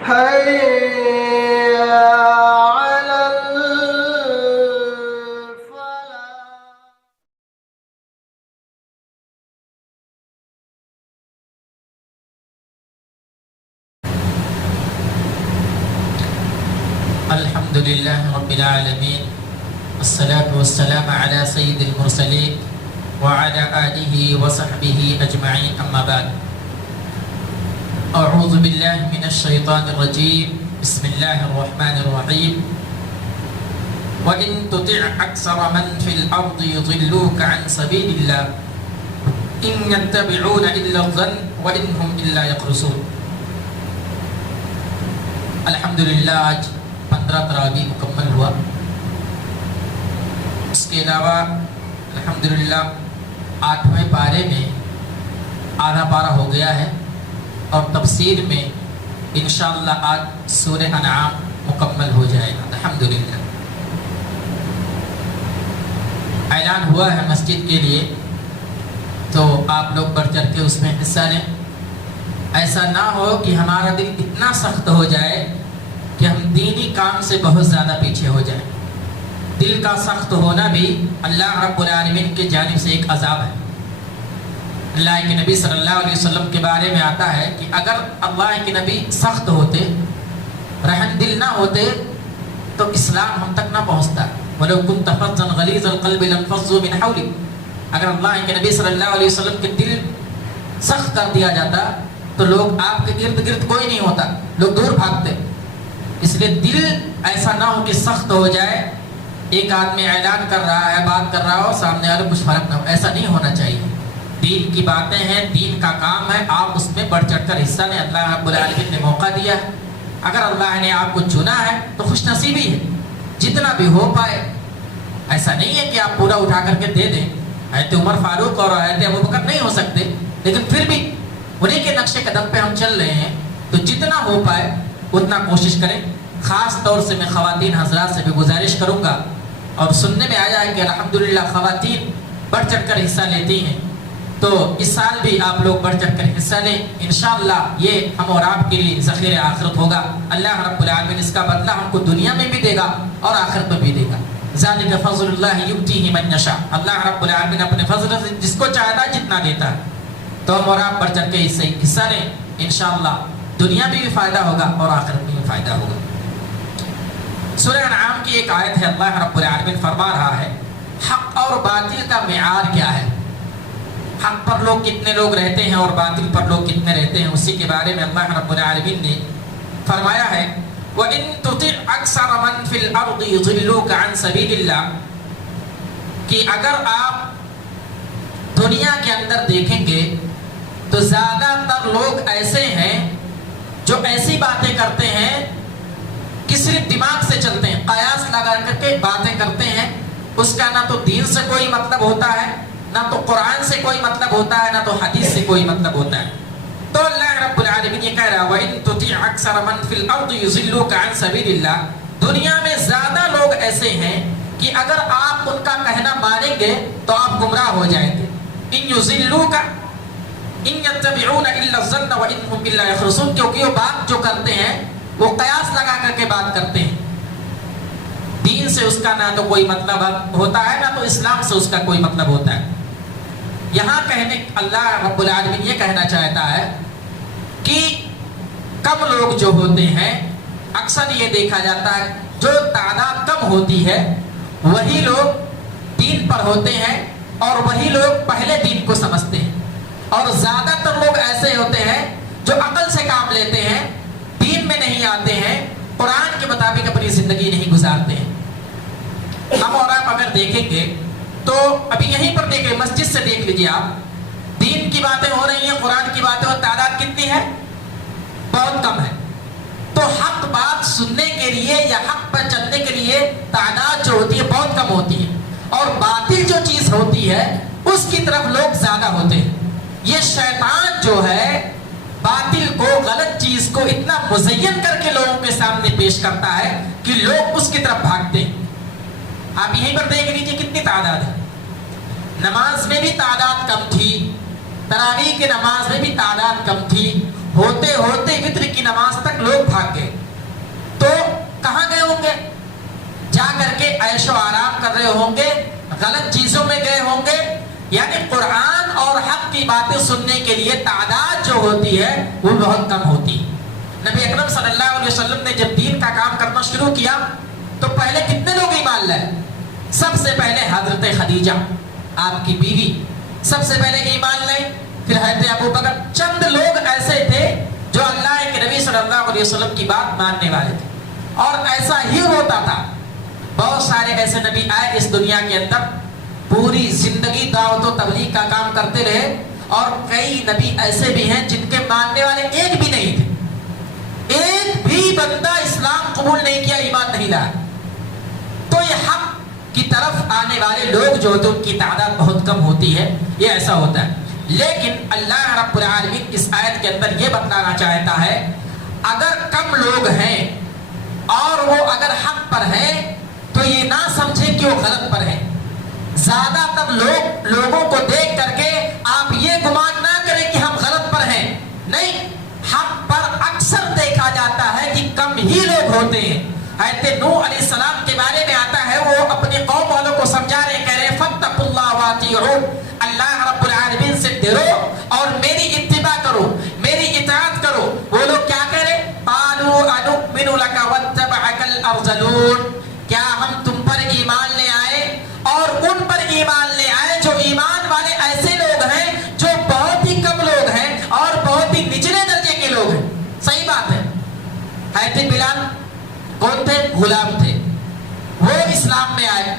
حي على الفلاح. الحمد لله رب العالمين والصلاة والسلام على سيد المرسلين وعلى آله وصحبه أجمعين أما بعد أعوذ بالله من الشيطان الرجيم بسم الله الرحمن الرحيم وإن تطع أكثر من في الأرض يضلوك عن سبيل الله إن يتبعون إلا الظن وإن هم إلا يخرصون. الحمدللہ آج 15 تراویح مکمل ہوا. اس کے علاوہ الحمدللہ 8ویں پارے میں آدھا پارہ ہو گیا ہے اور تفسیر میں انشاءاللہ آج سورہ انعام مکمل ہو جائے گا الحمدللہ. اعلان ہوا ہے مسجد کے لیے تو آپ لوگ بڑھ چڑھ کے اس میں حصہ لیں. ایسا نہ ہو کہ ہمارا دل اتنا سخت ہو جائے کہ ہم دینی کام سے بہت زیادہ پیچھے ہو جائیں. دل کا سخت ہونا بھی اللہ رب العالمین کی جانب سے ایک عذاب ہے. اللہ کے نبی صلی اللہ علیہ وسلم کے بارے میں آتا ہے کہ اگر اللہ کے نبی سخت ہوتے، رحم دل نہ ہوتے تو اسلام ہم تک نہ پہنچتا. وَلَوْ كُنْتَ فَظًّا غَلِيظَ الْقَلْبِ لَانفَضُّوا مِنْ حَوْلِكَ. اگر اللہ کے نبی صلی اللہ علیہ وسلم کے دل سخت کر دیا جاتا تو لوگ آپ کے ارد گرد کوئی نہیں ہوتا، لوگ دور بھاگتے. اس لیے دل ایسا نہ ہو کہ سخت ہو جائے. ایک آدمی اعلان کر رہا ہے، بات کر رہا ہو، سامنے والے کچھ فرق نہ ہو. ایسا نہیں ہونا چاہیے. دین کی باتیں ہیں، دین کا کام ہے، آپ اس میں بڑھ چڑھ کر حصہ لیں. اللہ رب العالمین نے موقع دیا ہے. اگر اللہ نے آپ کو چنا ہے تو خوش نصیبی ہے، جتنا بھی ہو پائے. ایسا نہیں ہے کہ آپ پورا اٹھا کر کے دے دیں. حضرت عمر فاروق اور حضرت ابوبکر نہیں ہو سکتے، لیکن پھر بھی انہیں کے نقش قدم پہ ہم چل رہے ہیں تو جتنا ہو پائے اتنا کوشش کریں. خاص طور سے میں خواتین حضرات سے بھی گزارش کروں گا، اور سننے میں آیا ہے کہ الحمدللہ خواتین بڑھ چڑھ کر حصہ لیتی ہیں، تو اس سال بھی آپ لوگ بڑھ چڑھ کر حصہ لیں. انشاءاللہ یہ ہم اور آپ کے لیے ذخیرہ آخرت ہوگا. اللہ رب العالمین اس کا بدلہ ہم کو دنیا میں بھی دے گا اور آخرت میں بھی دے گا. ذالک فضل اللہ یؤتیہ من یشاء. اللہ رب العالمین اپنے فضل سے جس کو چاہتا ہے جتنا دیتا ہے. تو ہم اور آپ بڑھ چڑھ کے حصہ لیں. انشاءاللہ دنیا میں بھی فائدہ ہوگا اور آخرت میں بھی فائدہ ہوگا. سورہ انعام کی ایک آیت ہے، اللہ رب العالمین فرما رہا ہے حق اور باطل کا معیار کیا ہے. حق پر لوگ کتنے لوگ رہتے ہیں اور باطل پر لوگ کتنے رہتے ہیں، اسی کے بارے میں اللہ رب العالمین نے فرمایا ہے وَإِن تُطِعْ أَكْثَرَ مَنْ فِي الْأَرْضِ يُضِلُّوكَ عَنْ سَبِيلِ اللَّهِ، کہ اگر آپ دنیا کے اندر دیکھیں گے تو زیادہ تر لوگ ایسے ہیں جو ایسی باتیں کرتے ہیں کہ صرف دماغ سے چلتے ہیں، قیاس لگا کر کے باتیں کرتے ہیں. اس کا نہ تو دین سے کوئی مطلب ہوتا ہے، نہ تو قرآن سے کوئی مطلب ہوتا ہے، نہ تو حدیث سے کوئی مطلب ہوتا ہے. تو اللہ رب العالمین یہ کہہ رہا ہے وَإِن تُطِعْ أَكْثَرَ مَنْ فِي الْأَرْضِ يُضِلُّوكَ عَنْ سَبِيلِ اللَّهِ. دنیا میں زیادہ لوگ ایسے ہیں کہ اگر آپ ان کا کہنا مانیں گے تو آپ گمراہ ہو جائیں گے. إِن يُضِلُّوكَ إِن يَتَّبِعُونَ إِلَّا الظَّنَّ وَإِنْ هُمْ إِلَّا يَخْرُصُونَ. کیونکہ وہ بات جو کرتے ہیں وہ قیاس لگا کر کے بات کرتے ہیں. دین سے اس کا نہ تو کوئی مطلب ہوتا ہے، نہ تو اسلام سے اس کا کوئی مطلب ہوتا ہے. یہاں کہنے اللہ رب العالمین یہ کہنا چاہتا ہے کہ کم لوگ جو ہوتے ہیں، اکثر یہ دیکھا جاتا ہے جو تعداد کم ہوتی ہے وہی لوگ دین پر ہوتے ہیں اور وہی لوگ پہلے دین کو سمجھتے ہیں. اور زیادہ تر لوگ ایسے ہوتے ہیں جو عقل سے کام لیتے ہیں، دین میں نہیں آتے ہیں، قرآن کے مطابق اپنی زندگی نہیں گزارتے ہیں. ہم اور آپ اگر دیکھیں گے تو ابھی یہیں پر دیکھیں، مسجد سے دیکھ لیجیے آپ، دین کی باتیں ہو رہی ہیں، قرآن کی باتیں ہو، تعداد کتنی ہے؟ بہت کم ہے. تو حق بات سننے کے لیے یا حق پر چلنے کے لیے تعداد جو ہوتی ہے بہت کم ہوتی ہے، اور باطل جو چیز ہوتی ہے اس کی طرف لوگ زیادہ ہوتے ہیں. یہ شیطان جو ہے باطل کو، غلط چیز کو اتنا مزین کر کے لوگوں کے سامنے پیش کرتا ہے کہ لوگ اس کی طرف بھاگتے ہیں. آپ یہیں پر دیکھ لیجیے کتنی تعداد ہے. نماز میں بھی تعداد کم تھی، تراویح کی نماز میں بھی تعداد کم تھی، ہوتے ہوتے وتر کی نماز تک لوگ بھاگ گئے. غلط چیزوں میں گئے ہوں گے. یعنی قرآن اور حق کی باتیں سننے کے لیے تعداد جو ہوتی ہے وہ بہت کم ہوتی ہے. نبی اکرم صلی اللہ علیہ وسلم نے جب دین کا کام کرنا شروع کیا تو پہلے کتنے لوگ ایمان لائے؟ سب سے پہلے حضرت خدیجہ آپ کی بیوی سب سے پہلے ایمان لائے، پھر حضرت ابو بکر. چند لوگ ایسے تھے جو اللہ کے نبی صلی اللہ علیہ وسلم کی بات ماننے والے تھے، اور ایسا ہی ہوتا تھا. بہت سارے ایسے نبی آئے اس دنیا کے اندر، پوری زندگی دعوت و تبلیغ کا کام کرتے رہے، اور کئی نبی ایسے بھی ہیں جن کے ماننے والے ایک بھی نہیں تھے. ایک بھی بندہ اسلام قبول نہیں کیا، ایمان نہیں لایا. تو یہ حق کی طرف آنے والے لوگ جو ہوتے ہیں ان کی تعداد بہت کم ہوتی ہے، یہ ایسا ہوتا ہے. لیکن اللہ رب العالمین اس آیت کے اندر یہ بتانا چاہتا ہے اگر کم لوگ ہیں اور وہ اگر حق پر ہیں تو یہ نہ سمجھیں کہ وہ غلط پر ہیں. زیادہ تر لوگوں کو دیکھ کر کے آپ یہ گمان نہ کریں کہ ہم غلط پر ہیں. نہیں، حق پر اکثر دیکھا جاتا ہے کہ کم ہی لوگ ہوتے ہیں. حضرت نوح علیہ السلام کے بارے میں آتا ہے، وہ اپنی قوم والوں کو سمجھا رہے، کہہ رہے فاتقوا اللہ واطیعون، اللہ رب العالمین سے ڈرو اور میری اتباع کرو، میری اطاعت کرو. وہ لوگ کیا کہہ رہے؟ قالوا انؤمن لک واتبعک الارذلون، کیا ہم تم پر ایمان لے آئے اور ان پر ایمان لے آئے جو ایمان والے ایسے لوگ ہیں جو بہت ہی کم لوگ ہیں اور بہت ہی نچلے درجے کے لوگ ہیں. صحیح بات ہے. حضرت بلال کون تھے؟ غلام تھے، وہ اسلام میں آئے.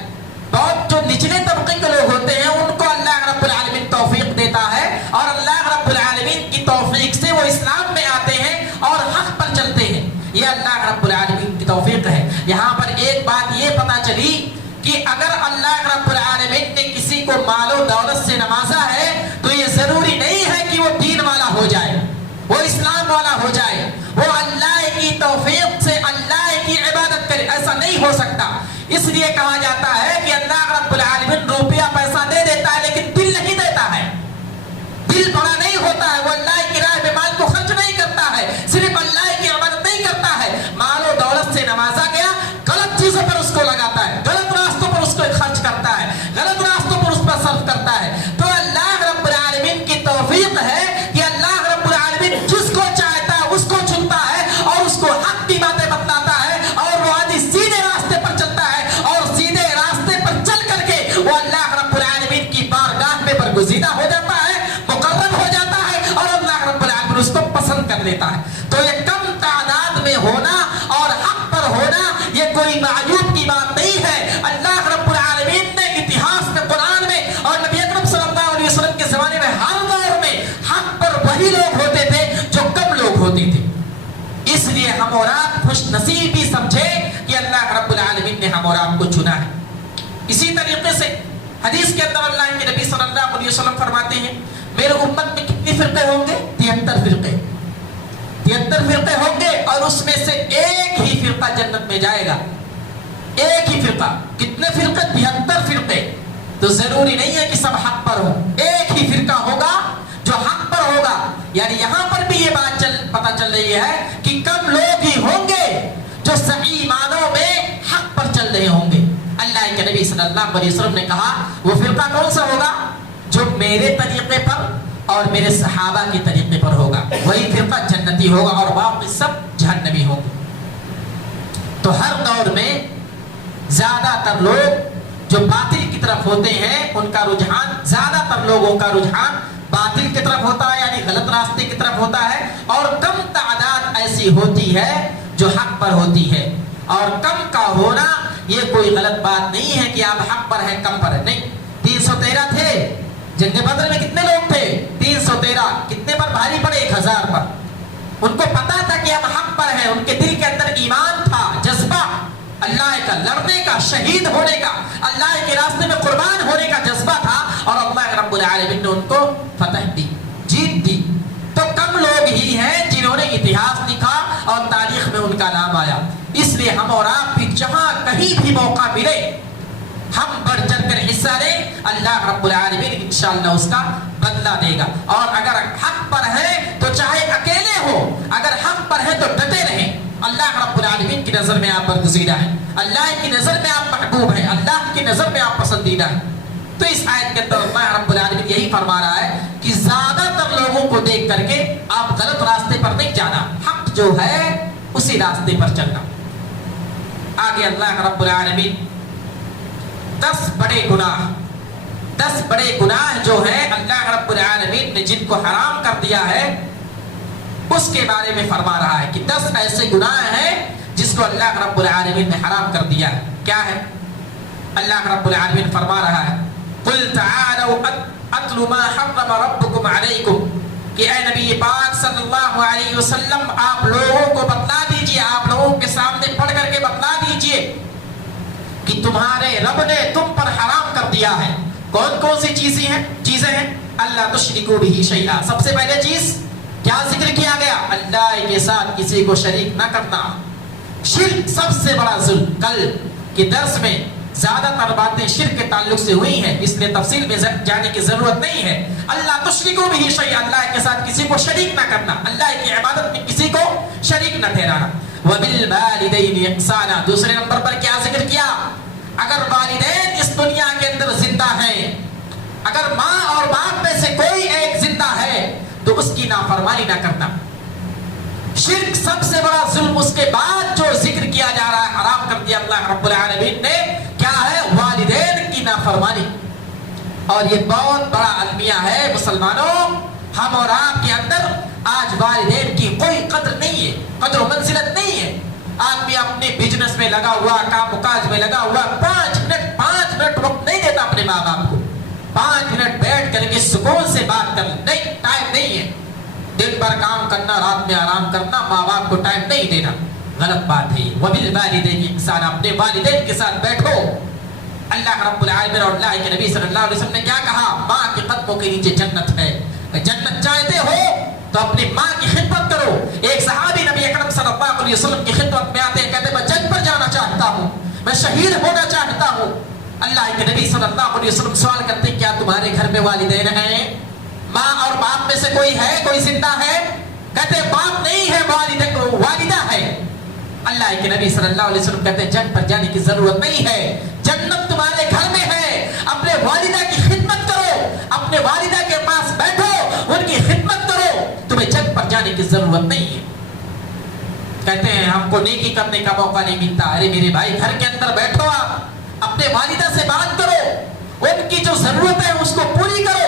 بہت جو نچلے طبقے کے لوگ ہوتے ہیں ان کو اللہ رب العالمین توفیق دیتا ہے، اور اللہ رب العالمین کی توفیق سے وہ اسلام میں آتے ہیں اور حق پر چلتے ہیں. یہ اللہ رب العالمین کی توفیق ہے. یہاں پر ایک بات یہ پتہ چلی کہ اگر اللہ رب العالمین نے کسی کو مال و دولت سے نوازا ہے تو یہ ضروری نہیں ہے کہ وہ دین والا ہو جائے، وہ اسلام والا ہو جائے، وہ اللہ کی توفیق سے اللہ کی عبادت کرے. ایسا نہیں ہو سکتا. اس لیے کہا جاتا ہے کہ اللہ رب العالمین روپیہ پیسہ دے دیتا ہے لیکن دل نہیں دیتا ہے. دل بڑا نہیں ہوتا ہے، وہ اللہ کی راہ میں مال کو خرچ نہیں کرتا ہے، صرف اللہ کی عبادت نہیں کرتا ہے. مال و دولت سے نوازا گیا، غلط چیزوں پر اس کو لگاتا ہے، غلط راستوں پر اس کو خرچ کرتا ہے، غلط راستوں پر اس پر صرف کرتا ہے. تو اللہ رب العالمین کی توفیق ہے کہ اللہ رب العالمین جس کو چاہتا ہے اس کو چنتا ہے اور اس کو حق کی باتیں بتلاتا ہے، اور وہ آدمی سیدھے راستے پر چلتا ہے، اور سیدھے راستے پر چل کر کے وہ اللہ رب العالمین کی بارگاہ میں برگزیدہ ہو جاتا ہے، مقرب ہو جاتا ہے، اور اللہ رب العالمین اس کو پسند کر لیتا ہے. تو یہ کم تعداد میں ہونا اور حق پر ہونا یہ کوئی معیوب کی بات نہیں ہے. اللہ رب العالمین نے اتہاس میں، قرآن میں اور نبی اکرم صلی اللہ علیہ وسلم کے زمانے میں ہر دور میں حق پر وہی لوگ ہوتے تھے جو کم لوگ ہوتے تھے. اس لیے ہم اور آپ خوش نصیب بھی سمجھے کہ اللہ رب العالمین نے ہم اور آپ کو چنا ہے. اسی طریقے سے حدیث کے اندر اللہ کے نبی صلی اللہ علیہ وسلم فرماتے ہیں میرے امت میں کتنے فرقے ہوں گے؟ 73 فرقے. 73 فرقے ہوں گے اور اس میں سے ایک ہی فرقہ جنت میں جائے گا. ایک ہی فرقہ. کتنے فرقے؟ 73 فرقے. تو ضروری نہیں ہے کہ سب حق پر ہوں، ایک ہی فرقہ ہوگا جو حق پر ہوگا. یعنی یہاں پر بھی یہ بات پتہ چل رہی ہے کہ کم لوگ ہی ہوں گے جو صحیح معنوں میں حق پر چل رہے ہوں گے. اللہ کے نبی صلی اللہ علیہ وسلم نے کہا وہ فرقہ کون سا ہوگا؟ جو میرے طریقے پر اور میرے صحابہ کے طریقے پر ہوگا، وہی فرقہ جنتی ہوگا اور باقی سب جہنمی ہوں گے. تو ہر دور میں زیادہ تر لوگ جو باطل کی طرف ہوتے ہیں ان کا رجحان، زیادہ تر لوگوں کا رجحان باطل کی طرف ہوتا ہے، یعنی غلط راستے کی طرف ہوتا ہے، اور کم تعداد ایسی ہوتی ہے جو حق پر ہوتی ہے. اور کم کا ہونا یہ کوئی غلط بات نہیں ہے کہ آپ حق پر ہیں کم پر ہیں، نہیں. 313 تھے جنگ بدر میں، کتنے لوگ تھے؟ 313. کتنے پر بھاری پڑے؟ 1000 پر. ان کو پتا تھا کہ ہم حق پر ہیں، ان کے دل کے اندر ایمان تھا، جذبہ اللہ کا لڑنے کا، شہید ہونے کا، اللہ کے راستے میں قربان ہونے کا جذبہ تھا، اور اللہ رب العالمین نے ان کو فتح دی، جیت دی. تو کم لوگ ہی ہیں جنہوں نے اتہاس لکھا اور تاریخ میں ان کا نام آیا. اس لیے ہم اور آپ بھی جہاں کہیں بھی موقع ملے ہم بڑھ چڑھ کر حصہ لیں، اللہ رب العالمین انشاءاللہ اس کا بدلہ دے گا. اور اگر حق پر ہے تو چاہے اکیلے ہو، اگر حق پر ہے تو ڈٹے رہیں. اللہ رب العالمین کی نظر میں آپ برگزیدہ ہیں، اللہ کی نظر میں آپ محبوب ہیں، اللہ کی نظر میں آپ پسندیدہ ہیں. تو اس آیت کے اندر اللہ رب العالمین یہی فرما رہا ہے کہ زیادہ تر لوگوں کو دیکھ کر کے آپ غلط راستے پر نہیں جانا، حق جو ہے اسی راستے پر چلنا۔ آگے اللہ رب العالمین 10 بڑے گناہ جو ہیں اللہ رب العالمین نے جن کو حرام کر دیا ہے اس کے بارے میں فرما رہا ہے کہ 10 ایسے گناہ ہیں جس کو اللہ رب العالمین نے حرام کر دیا ہے۔ کیا ہے؟ اللہ رب العالمین فرما رہا ہے قُلْ تَعَالَوْا أَتْلُ مَا حَرَّمَ رَبُّكُمْ عَلَيْكُمْ کہ اے نبی پاک صلی اللہ علیہ وسلم آپ لوگوں کو بتلا دیجئے، آپ لوگوں کے سامنے پڑھ کر کے بتلا دیجئے کہ تمہارے رب نے تم پر حرام کر دیا ہے۔ کون کون سی چیزیں ہیں؟ اللہ تشرکوا بہ شیئا، سب سے پہلے چیز کیا ذکر کیا گیا؟ اللہ کے ساتھ کسی کو شریک نہ کرنا۔ شرک سب سے بڑا ظلم، کل کے درس میں زیادہ تر باتیں شرک کے تعلق سے ہوئی ہیں، اس لیے تفصیل میں جانے کی ضرورت نہیں ہے۔ اللہ تشرکوا بہ شیئا، اللہ کے ساتھ کسی کو شریک نہ کرنا، اللہ کی عبادت میں کسی کو شریک نہ ٹھہرانا۔ وبالوالدین احسانا، دوسرے نمبر پر کیا ذکر کیا؟ اگر والدین اس دنیا کے اندر زندہ ہیں، اگر ماں اور باپ میں سے کوئی ایک زندہ ہے تو اس کی نافرمانی نہ کرنا۔ شرک سب سے بڑا ظلم، اس کے بعد جو ذکر کیا جا رہا ہے حرام کر دیا اللہ رب العالمین نے، کیا ہے؟ والدین کی نافرمانی۔ اور یہ بہت بڑا المیہ ہے مسلمانوں، ہم اور آپ کے اندر آج والدین کی کوئی قدر نہیں ہے، قدر و منزلت نہیں ہے۔ آدمی اپنے بزنس میں لگا ہوا، کام کاج میں لگا ہوا، 5 منٹ وقت نہیں دیتا اپنے ماں باپ کو، 5 منٹ بیٹھ کر کے سکون سے بات کر، نہیں، ٹائم نہیں ہے۔ دن بھر کام کرنا، رات میں آرام کرنا، ماں باپ کو ٹائم نہیں دینا، غلط بات ہے۔ وبالوالدین احسانا، اپنے والدین کے ساتھ بیٹھو۔ اللہ رب العالمین اور اللہ کے نبی صلی اللہ علیہ وسلم نے کیا کہا؟ ماں کے قدموں کے نیچے جنت ہے۔ جنت چاہتے ہو تو اپنی ماں کی خدمت کرو۔ ایک صحابی نبی اکرم صلی اللہ علیہ وسلم کی خدمت میں آتے ہیں، کہتے ہیں میں جنگ پر جانا چاہتا ہوں، میں شہید ہونا چاہتا ہوں۔ اللہ کے نبی صلی اللہ علیہ وسلم سوال کرتے ہیں کیا تمہارے گھر میں والدین ہیں؟ ماں اور باپ میں سے کوئی ہے، کوئی زندہ ہے؟ کہتے ہیں باپ نہیں ہے، والدہ ہے۔ اللہ کے نبی صلی اللہ علیہ وسلم کہتے ہیں جنگ پر جانے کی ضرورت نہیں ہے، جنت تمہارے گھر میں ہے۔ اپنے والدہ کی خدمت کرو، اپنے والدہ کے پاس بیٹھو، ان کی خدمت کرو، تمہیں جنگ پر جانے کی ضرورت نہیں ہے۔ کہتے ہیں ہم کو نیکی کرنے کا موقع نہیں ملتا۔ ارے میرے بھائی، گھر کے اندر بیٹھو، آپ اپنے والدہ سے بات کرو، ان کی جو ضرورت ہے اس کو پوری کرو۔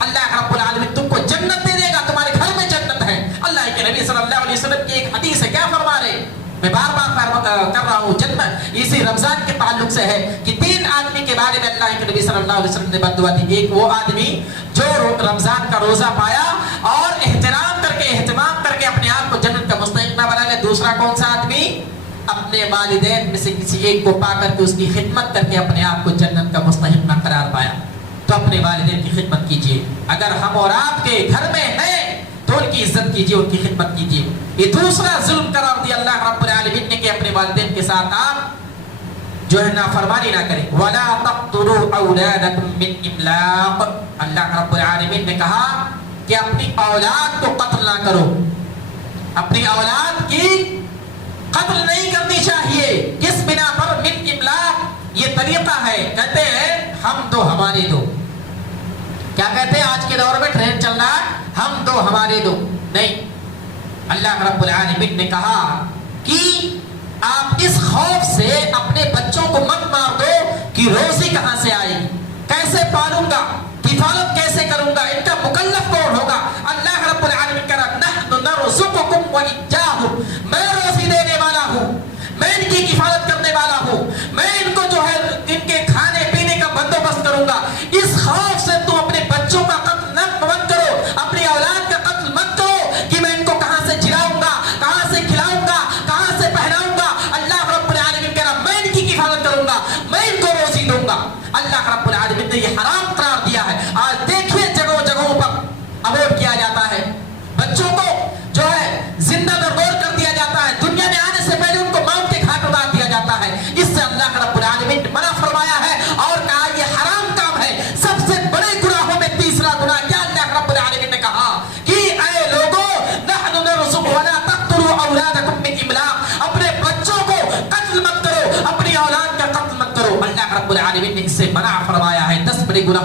اللہ رب العالمین تم کو جنت دے دے گا، تمہارے گھر میں جنت ہے۔ اللہ کے نبی صلی اللہ علیہ وسلم کی ایک حدیث ہے، کیا فرما رہے؟ میں بار بار کر رہا ہوں، جنت اسی رمضان کے تعلق سے ہے کہ 3 آدمی کے بارے میں اللہ کے نبی صلی اللہ علیہ وسلم نے بد دعا دی۔ ایک وہ آدمی جو رمضان کا روزہ پایا اور اہتمام کر کے اپنے آپ کو جنت کا مستحق نہ بنا لے۔ دوسرا کون سا آدمی؟ اپنے والدین میں سے کسی ایک کو پا کر کے اس کی خدمت کر کے اپنے آپ کو جنت کا مستحق نہ قرار پایا۔ تو اپنے والدین کی خدمت کیجیے، اگر ہم اور آپ کے گھر میں ہیں تو ان کی عزت کیجیے، ان کی خدمت کیجیے۔ یہ دوسرا ظلم قرار دیا اللہ رب العالمین نے کہ اپنے والدین کے ساتھ آپ جو ہے نافرمانی نہ کریں۔ وَلَا تَقْتُلُوا أَوْلَادَكُمْ مِنْ إِمْلَاقٍ، اللہ رب العالمین نے کہا کہ اپنی اولاد کو قتل نہ کرو، اپنی اولاد کی قتل نہیں کرنی چاہیے۔ کس بنا پر؟ من املاق، یہ طریقہ ہے، کہتے ہیں ہم دو ہمارے دو۔ کیا کہتے ہیں آج کے دور میں ٹرین چل رہا ہے، ہم دو ہمارے دو؟ نہیں، اللہ رب العالمین نے کہا کہ آپ اس خوف سے اپنے بچوں کو مت مار دو کہ روزی کہاں سے آئے گی، کیسے پالوں گا، کفالت کیسے کروں گا، ان کا مکلف کون ہوگا؟ اللہ رب العالمین کہہ رہا نحن نرزقکم وإیاہم، میں روزی دینے والا ہوں، میں ان کی کفالت کرنے والا ہوں، میں ان کو جو ہے ان کے کھانے پینے کا بندوبست کروں گا۔ اس خوف سے تم اپنے بچوں کا قتل مت کرو، اپنی اولاد کا قتل مت کرو کہ میں ان کو کہاں سے جلاؤں گا، کہاں سے کھلاؤں گا، کہاں سے پہناؤں گا۔ اللہ رب العالمین کہہ رہا میں ان کی کفالت کروں گا، میں ان کو روزی دوں گا۔ اللہ رب العالمین نے یہ حرام قرار دیا ہے۔ آج دیکھیے جگہوں پر ابورٹ کیا جاتا ہے، بچوں کو جو ہے زندہ درگور کر دیا جاتا ہے، دنیا میں آنے سے پہلے ان کو موت کے گھاٹ اتار دیا جاتا ہے۔ اس سے اللہ رب العالمین نے منع فرمایا ہے اور کہا یہ حرام کام ہے۔ سب سے بڑے گناہوں میں تیسرا گناہ کیا اللہ رب العالمین نے کہا کہ اے لوگوں نحن نرزق ولا تقتلوا اولادکم من املاق، اپنے بچوں کو قتل مت کرو، اپنی اولاد کا قتل مت کرو۔ اللہ رب العالمین نے اس سے منع فرمایا ہے۔ 10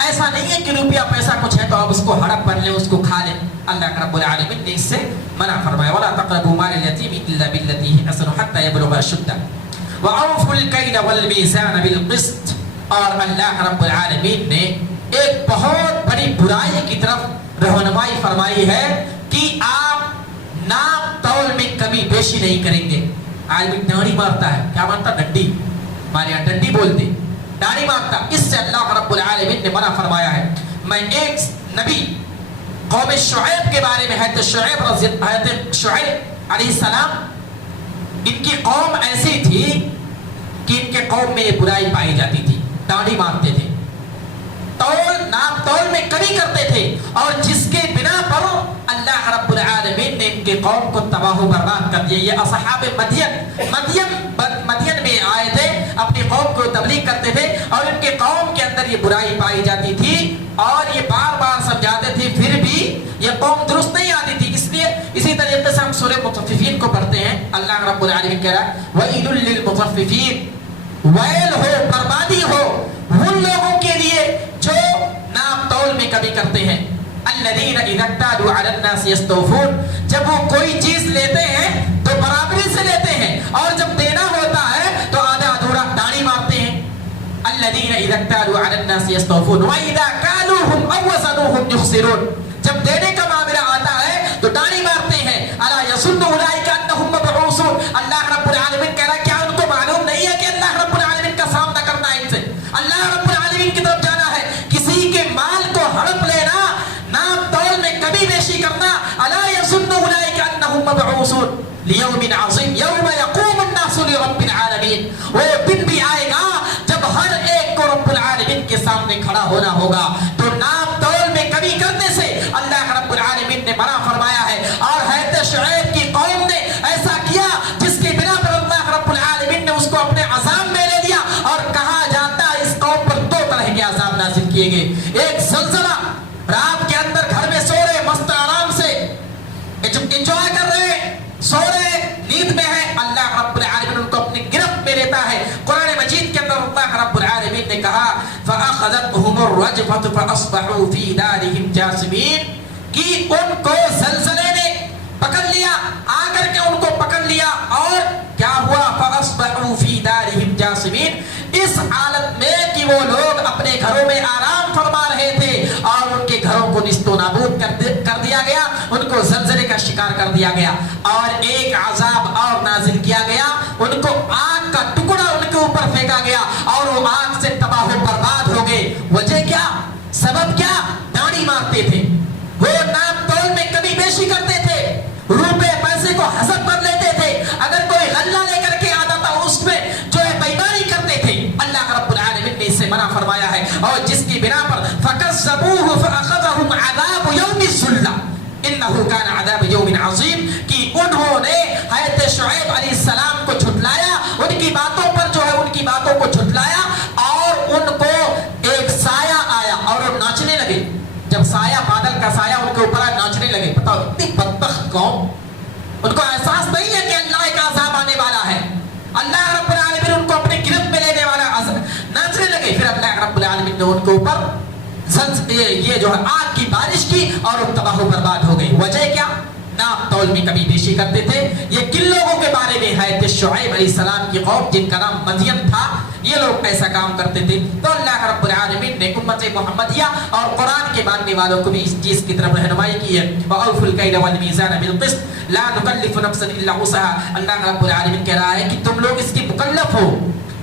ایسا نہیں ہے کہ روپیہ پیسہ کچھ ہے تو آپ اس کو ہڑپ کر لیں، اس کو کھا لیں. اللہ رب العالمین نے اس سے منع فرمایا. وَلَا تَقْرَبُوا مَالَ الْيَتِيمِ إِلَّا بِالَّتِي هِيَ أَحْسَنُ حَتَّى يَبْلُغَ أَشُدَّهُ وَأَوْفُوا الْكَيْلَ وَالْمِيزَانَ بِالْقِسْطِ. اور اللہ رب العالمین نے ایک بہت بڑی برائی کی طرف رہنمائی فرمائی ہے کہ آپ ناپ تول میں کمی بیشی نہیں کریں گے. آج بھی ڈانڈی مارتا ہے، کیا مارتا؟ ڈنڈی. ہمارے یہاں ڈنڈی بولتے، ڈانڈی مارتا. اس سے اللہ رب العالمین نے منع فرمایا ہے. میں ایک نبی قوم شعیب کے بارے میں حضرت شعیب علیہ السلام، ان کی قوم ایسی تھی کہ ان کے قوم میں یہ برائی پائی جاتی تھی، ڈانڈی مارتے تھے، ناپ تول میں کمی کرتے تھے، اور جس کے بنا پر اللہ رب العالمین نے ان کے قوم کو تباہ و برباد کر دیا. یہ اصحاب مدین میں آئے تھے، اپنی قوم کو تبلیغ کرتے تھے، اور ان کے قوم کے اندر یہ برائی پائی جاتی تھی، اور یہ بار بار سمجھاتے تھے، پھر بھی یہ قوم درست نہیں آتی تھی. اس لیے اسی طریقے سے ہم سورہ مطففین کو پڑھتے ہیں. اللہ رب العالمین کہہ رہا ہے وَيْلٌ لِّلْمُطَفِّفِينَ، ویل ہو، بربادی ہو ان لوگوں کے لیے جو ناپ تول میں کمی کرتے ہیں. الذین اذا اکتالوا علی الناس یستوفون، جب وہ کوئی چیز لیتے ہیں تو برابری سے لیتے ہیں، اور جب دینا ہوتا ہے تو آدھا ادھورا ڈانڈی مارتے ہیں. الذین اذا اکتالوا علی الناس یستوفون واذا کالوهم او وزنوهم یخسرون، جب دینے کا معاملہ آتا ہے تو ڈانڈی مارتے ہیں. الا یظن اولئک انهم مبعوثون، اللہ رب العالمین کہہ رہا ہے کیا ان کو معلوم نہیں ہے کہ اللہ رب العالمین کا سامنا کرنا ہے ان سے، اللہ رب العالمین کی طرف جانا ہے. کسی کے مال کو ہڑپ لینا، ناپ تول میں کمی بیشی کرنا، الا یظن اولئک انهم مبعوثون لیوم عظیم یوم یقوم الناس لرب العالمین. وہ دن بھی آئے گا جب ہر ایک کو رب العالمین کے سامنے کھڑا ہونا ہوگا. تو ناپ تول میں کمی کرنے سے اللہ رب العالمین نے منع فرمایا ہے. اور حضرت شعیب کی قوم نے ایسا کیا جس کے بنا پر اللہ رب العالمین نے اس کو اپنے عذاب میں لے لیا. اور کہا جاتا ہے اس قوم پر دو طرح کے عذاب نازل کیے گئے. ایک زلزلہ، رات کے اندر گھر میں سو رہے مست آرام سے انجوائے کر رہے، سو رہے، نیند میں ہے، اللہ رب العالمین ان کو اپنی گرفت میں لیتا ہے. قرآن مجید کے اندر اللہ رب العالمین نے کہا فَأَخَذَتْهُمُ الرَّجْفَةُ فَأَصْبَحُوا فِي دَارِهِمْ جَاثِمِينَ، کہ ان کو زلزلے نے پکڑ لیا، آ کر کے ان کو پکڑ لیا، اور کیا ہوا؟ فَأَصْبَحُوا فِي دَارِهِمْ جَاثِمِينَ، اس حالت میں کہ وہ لوگ اپنے گھروں میں آرام فرما رہے تھے، اور ان کے گھروں کو نیست و نابود کر دیا گیا، ان کو زلزلے کا شکار کر دیا گیا. اور ایک عذاب اور نازل کیا گیا، ان کو آگ کا ٹکڑا ان کے اوپر پھینکا گیا، اور وہ آگ سے تباہ و برباد ہو گئے. وجہ کیا؟ سبب کیا؟ ڈانڈی مارتے تھے، وہ ناپ تول میں کمی بیشی کرتے تھے، روپے پیسے کو حسب کر لیتے تھے. اگر کوئی غلہ لے کر کے آتا تھا اس میں جو ہے بےمانی کرتے تھے. اللہ رب العالمین نے اس سے منع فرمایا ہے. اور جس کی بنا پر فَكَذَّبُوهُ فَأَخَذَهُمْ عَذَابُ يَوْمِ الظُّلَّةِ إِنَّهُ كَانَ عَذَابُ يَوْمٍ عَظِيمٍ، کہ انہوں نے حضرت شعیب علیہ السلام کو جھٹلایا، ان کی باتوں پر جو ہے ان کی باتوں کو جھٹلایا، اور ان کو ایک سایہ آیا اور وہ ناچنے لگے. جب سایہ، بادل کا سایہ ان کے اوپر ناچنے لگے. بتاؤ اتنی بدبخت قوم، ان کو احساس نہیں ہے کہ اللہ کا عذاب آنے والا ہے، اللہ رب العالمین ان کو اپنے گرفت میں لینے والا. ناچنے لگے. پھر اللہ رب العالمین نے ان کے اوپر یہ جو ہے آگ کی بارش کی، اور وہ تباہ و برباد ہو گئی. وجہ کیا؟ ناپ تول میں کمی بیشی کرتے تھے. یہ کن لوگوں کے بارے میں ہے؟ شعیب علیہ السلام کی قوم جن کا نام مدین تھا، یہ لوگ ایسا کام کرتے تھے. تو اللہ رب العالمین نے امت محمدیہ اور قرآن کے ماننے والوں کو بھی اس چیز کی طرف رہنمائی کی ہے. وَأَوْفُوا الْكَيْلَ وَالْمِيزَانَ بِالْقِسْطِ لَا نُكَلِّفُ نَفْسًا إِلَّا وُسْعَهَا. اللہ رب العالمین کہہ رہا ہے کہ تم لوگ اس کی مکلف ہو،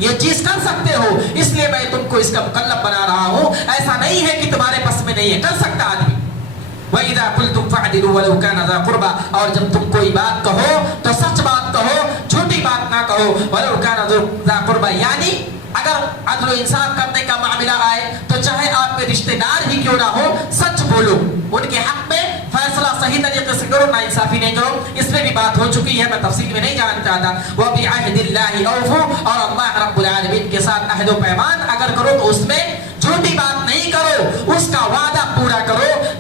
یہ چیز کر سکتے ہو، اس لیے میں تم کو اس کا مکلف بنا رہا ہوں. ایسا نہیں ہے کہ تمہارے بس میں نہیں ہے، کر سکتا آدمی. وَإِذَا قُلْتُمْ فَاعْدِلُوا وَلَوْ كَانَ ذَا قُرْبَىٰ، اور جب تم کوئی بات کہو تو سچ بات کہو، جھوٹی بات نہ کہو. وَلَوْ كَانَ ذَا قُرْبَىٰ، یعنی اگر عدل و انصاف کرنے کا معاملہ آئے تو چاہے آپ کے رشتہ دار ہی کیوں نہ ہو، سچ بولو، ان کے حق میں فیصلہ صحیح طریقے سے کرو، نا انصافی نہیں کرو. اس میں بھی بات ہو چکی ہے، میں تفصیل میں نہیں جاننا چاہتا. وَبِعَهْدِ اللَّهِ أَوْفُوا، اور اللہ رب العالمین کے ساتھ عہد و پیمان اگر کرو تو اس میں جھوٹی بات نہیں کرو، اس کا وعدہ پورا کرو.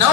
9